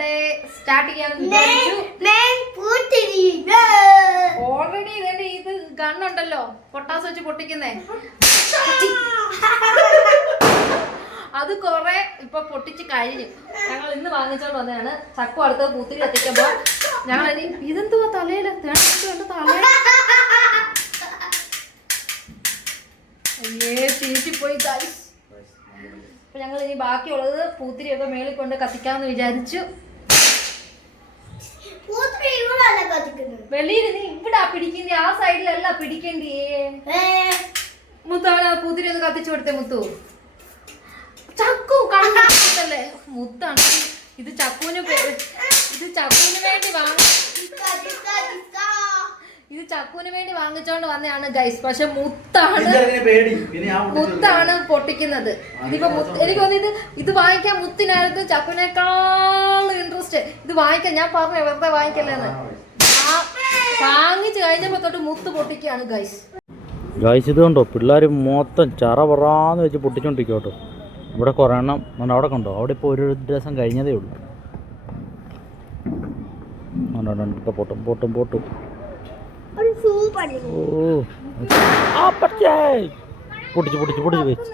ഞങ്ങളുടെ സ്റ്റാർട്ട് ചെയ്യാൻ ഓൾറെഡി ഇതിന്റെ ഇത് ഗണ്ണുണ്ടല്ലോ പൊട്ടാസ് വെച്ച് പൊട്ടിക്കുന്നേ അത് കൊറേ ഇപ്പൊ പൊട്ടിച്ച് കഴിഞ്ഞു. ഞങ്ങൾ ഇന്ന് വാങ്ങിച്ചോണ്ട് വന്നതാണ്. ചക്കു അടുത്ത് പൂത്തിരി കത്തിക്കുമ്പോ ഞങ്ങൾ ഇതെന്തുവാ തലയില് തല അയ്യേ ചീച്ചിപ്പോയി ഗൈസ്. അപ്പൊ ഞങ്ങൾ ഇനി ബാക്കിയുള്ളത് പൂത്തിരിയൊക്കെ മേളിൽ കൊണ്ട് കത്തിക്കാന്ന് വിചാരിച്ചു. വെളിയിൽ നീ ഇവിടെ പിടിക്കുന്ന ആ സൈഡിലല്ല പിടിക്കണ്ടേ മുത്താണ്. പൂത്തിരി ഒന്ന് കത്തിച്ചു കൊടുത്തേ മുത്തു. ചക്കു കണ്ടല്ലേ മുത്താണ് ഇത്. ചക്കുവിന് വേണ്ടി ഇത് ചക്കുവിന് വേണ്ടി വാങ്ങിച്ചോണ്ട് വന്നതാണ് ഗൈസ്. പക്ഷെ മുത്താണ് പൊട്ടിക്കുന്നത്. ഇതിപ്പോ എനിക്ക് തോന്നി ഇത് വാങ്ങിക്കാൻ മുത്തിനായിരുന്നു ചക്കുവിനേക്കാൾ ഇൻട്രസ്റ്റ്. ഇത് വാങ്ങിക്കാൻ ഞാൻ പറഞ്ഞ വെറുതെ വാങ്ങിക്കല്ലേന്ന്. വാങ്ങിച്ചു കഴിഞ്ഞപ്പോ തൊട്ട് മുത്ത് പൊട്ടിക്കുകയാണ് ഗൈസ്. ഇത് കണ്ടോ പിള്ളേർ മൊത്തം ചറ പറന്ന് വെച്ച് പൊട്ടിച്ചോണ്ടിരിക്കും കേട്ടോ. ഇവിടെ കുറേ എണ്ണം അവിടെ കണ്ടോ. അവിടെ ഇപ്പോൾ ഒരു ദിവസം കഴിഞ്ഞതേ ഉള്ളൂ. ഇപ്പോൾ പൊട്ടും പൊട്ടും പൊട്ടും. പൊട്ടിച്ച് പൊട്ടിച്ച് പൊട്ടിച്ച് വെച്ച്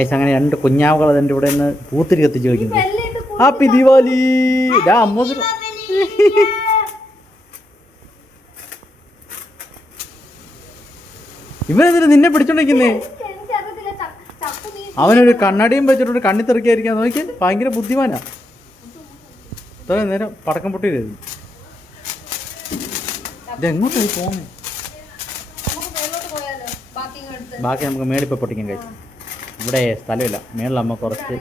ഐസ്. അങ്ങനെ രണ്ട് കുഞ്ഞാവുകൾ അതിൻ്റെ ഇവിടെ നിന്ന് പൂത്തിരി കത്തിച്ച് വയ്ക്കുന്നത്. ഹാപ്പി ദിവാലി. ഇവനെന്തിനാ നിന്നെ പിടിച്ചോണ്ടിരിക്കുന്നേ? അവനൊരു കണ്ണടിയും വെച്ചിട്ടൊരു കണ്ണി തെറിക്കായിരിക്കാൻ നോക്കി. ഭയങ്കര ബുദ്ധിമാനാ. ഇത്ര നേരം പടക്കം പൊട്ടിയിരുന്നു. ഇതെങ്ങോട്ടായി പോകുന്നത്? ബാക്കി നമുക്ക് മേളിപ്പോൾ പൊട്ടിക്കാൻ കഴിച്ചു. ഇവിടെ സ്ഥലമില്ല. മേളിലമ്മ കുറച്ച്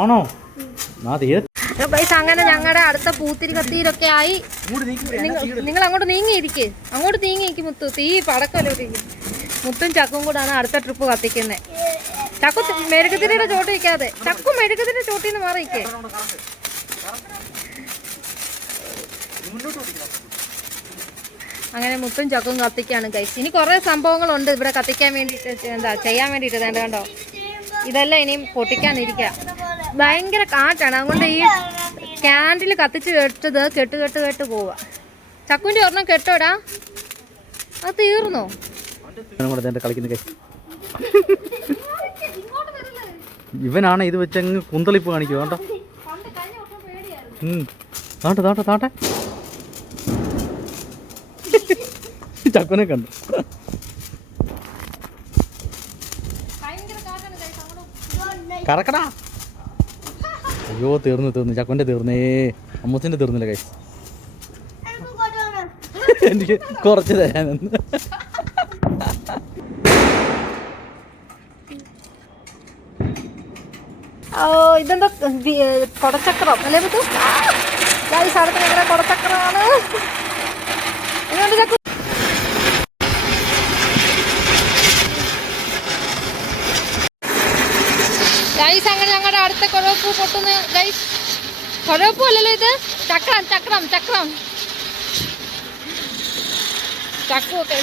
ആണോ? അങ്ങനെ ഞങ്ങളുടെ അടുത്ത പൂത്തിരി കത്തിയിലൊക്കെ ആയി. നിങ്ങൾ അങ്ങോട്ട് നീങ്ങിയിരിക്കേ. അങ്ങോട്ട് നീങ്ങിയിരിക്കും മുത്തു. തീ പടക്കമല്ലോ. മുത്തും ചക്കും കൂടാണ് അടുത്ത ട്രിപ്പ് കത്തിക്കുന്നത്. ചക്കു മെഴുകുതിരിയുടെ ചോട്ട് നിൽക്കാതെ. ചക്കു മെഴുകുതിരിയുടെ ചോട്ടിൽ നിന്ന് മാറിയിരിക്കേ. അങ്ങനെ മുത്തും ചക്കും കത്തിക്കാണ് ഗൈസ്. ഇനി കുറേ സംഭവങ്ങളുണ്ട് ഇവിടെ കത്തിക്കാൻ വേണ്ടിയിട്ട്, എന്താ ചെയ്യാൻ വേണ്ടിയിട്ട്. വേണ്ട കണ്ടോ, ഇതെല്ലാം ഇനിയും പൊട്ടിക്കാനിരിക്കുക. ഭയങ്കര കാറ്റാണ്. അതുകൊണ്ട് ഈ ക്യാൻഡിൽ കത്തിച്ച് കെട്ടത് കെട്ട് പോവാ. ചക്കുവിൻ്റെ ഒരെണ്ണം കെട്ടോടാ. അത് തീർന്നോ? ഇവനാണ് ഇത് വെച്ചങ്ങ് കുന്തളിപ്പ് കാണിക്കുക. കേട്ടോ താട്ടെ ചക്കുനെ കണ്ടു. കറക്കടാ. അയ്യോ തീർന്നു. ചക്കുൻ്റെ തീർന്നേ. അമ്മൂസിൻ്റെ തീർന്നില്ല കൈസ്. എനിക്ക് കുറച്ച് തരാനെന്ന്. ഇതെന്താ കൊടച്ചക്രം അല്ലേ പറ്റൂ? സ്ഥലത്ത് ഞങ്ങളുടെ കൊടച്ചക്രമാണ്. ചക്കു ഗൈസ്. അങ്ങനെ ഞങ്ങളുടെ അടുത്ത കൊരവപ്പൂ പൊട്ടുന്ന ഗൈസ്. കൊരവപ്പൂ അല്ലല്ലോ ഇത്, ചക്രം. ചക്കു ഒക്കെ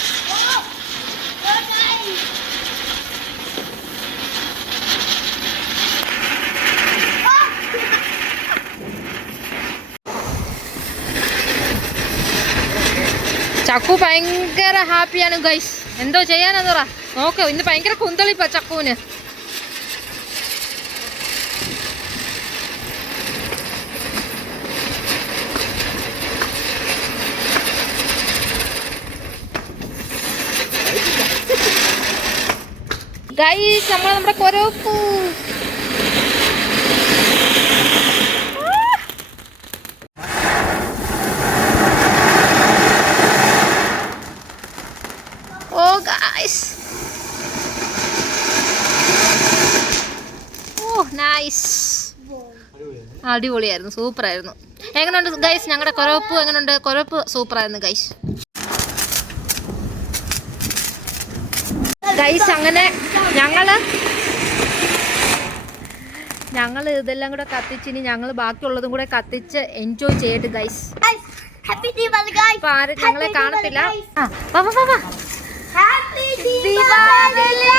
ചക്കു ഭയങ്കര ഹാപ്പിയാണ് ഗൈസ്. എന്തോ ചെയ്യാനെന്ന് പറ. നോക്കോ ഇന്ന് ഭയങ്കര കുന്തളിപ്പാ ചക്കുവിന്. ഗൈസ് നമ്മുടെ കൊരവപ്പൂ. ഓ ഗൈസ്, ഓ നൈസ്. അടിപൊളിയായിരുന്നു, സൂപ്പറായിരുന്നു. എങ്ങനെയുണ്ട് ഗൈസ് ഞങ്ങളുടെ കൊരവപ്പൂ? എങ്ങനെയുണ്ട് കൊരവപ്പൂ? സൂപ്പറായിരുന്നു ഗൈസ്. അങ്ങനെ ഞങ്ങൾ ഇതെല്ലാം കൂടെ കത്തിച്ചിനി ഞങ്ങൾ ബാക്കിയുള്ളതും കൂടെ കത്തിച്ച് എൻജോയ് ചെയ്യട്ടെ ഗൈസ്. ആരും ഞങ്ങളെ കാണത്തില്ല. ദീപാവലി